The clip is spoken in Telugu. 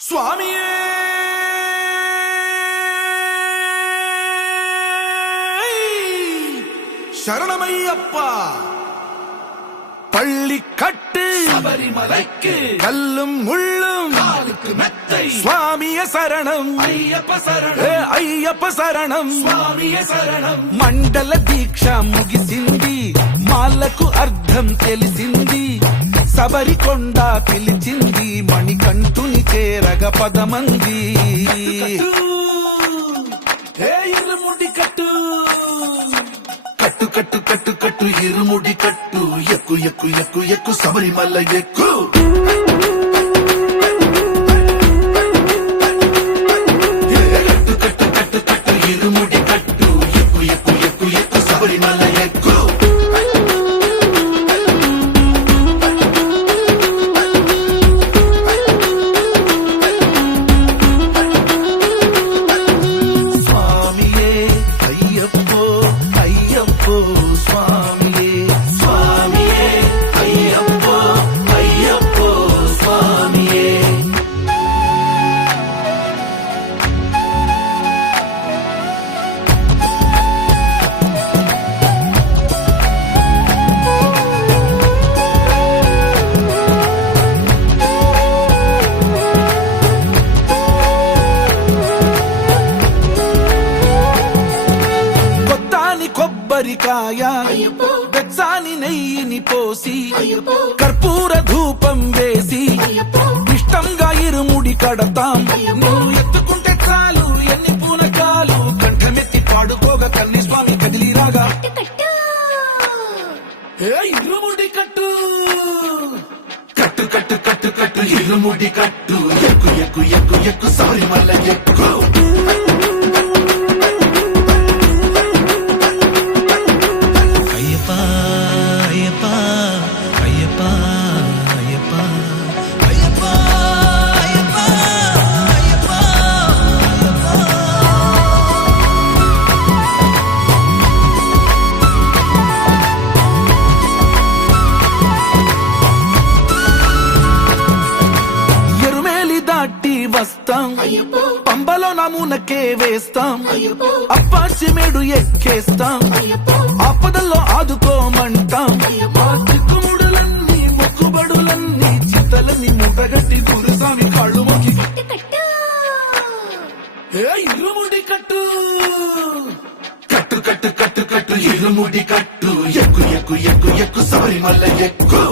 స్వామియే శరణమయ్యప్ప பள்ளிக்கட்டு சபரிமலைக்கு கல்லும் முள்ளும் காலுக்கு மெத்தை சுவாமிய சரணம் ஐயப்ப சரணம் అయ్యప్ప శరణం స్వామియ శరణం మండల దీక్ష ముగిసింది మాలకు అర్థం తెలిసింది శబరికొండ పిలిచింది మణికంఠుని చేరగ పదమంది ఇరుముడి కట్టు కట్టు కట్టు కట్టు కట్టు ఇరుముడి కట్టు ఎక్కు ఎక్కు ఎక్కు ఎక్కు శబరిమల ఎక్కు కట్టు కట్టు కట్టు కట్టు ఇరుముడి కట్టు ఎక్కు ఎక్కు ఎక్కు ఎక్కు శబరిమల ఎక్కు స్వామియే అయ్యప్పో అయ్యప్పో స్వామియే స్వామియే అయ్యప్పో అయ్యప్పో స్వామియే కొత్తాని కొబ్బరికాయ బెచ్చాని నెయ్యిని పోసి కర్పూర ధూపం వేసి ఇష్టంగా ఇరుముడి కడతాం నువ్వు ఎత్తుకుంటే చాలు ఎన్ని పూనకాలు కంఠమెత్తి పాడుకోగా కల్లి స్వామి కదిలిరాగా ఇరుముడి కట్టు కట్టు కట్టు కట్టు కట్టు ఇరుముడి కట్టు ఎక్కు ఎక్కు ఎక్కు ఎక్కు శబరిమల ఎక్కు అయ్యప్ప అయ్యప్ప అయ్యప్ప అయ్యప్ప అయ్యప్ప అయ్యప్ప అయ్యప్ప ఎరుమేలి దాటి వస్తాం పంబలో నమూనకే వేస్తాం అప్పాచిమేడు ఎక్కేస్తాం ఆపదల్లో ఆదుకోమంటాం మా చిక్కుముడులన్నీ మొక్కుబడులన్నీ చిత్తలన్నీ ముట్టగట్టి గురుస్వామి కాళ్ళు మొక్కి ఇరుముడి కట్టు కట్టు కట్టు కట్టు కట్టు ఇరుముడి కట్టు ఎక్కు ఎక్కు ఎక్కు ఎక్కు శబరిమల ఎక్కు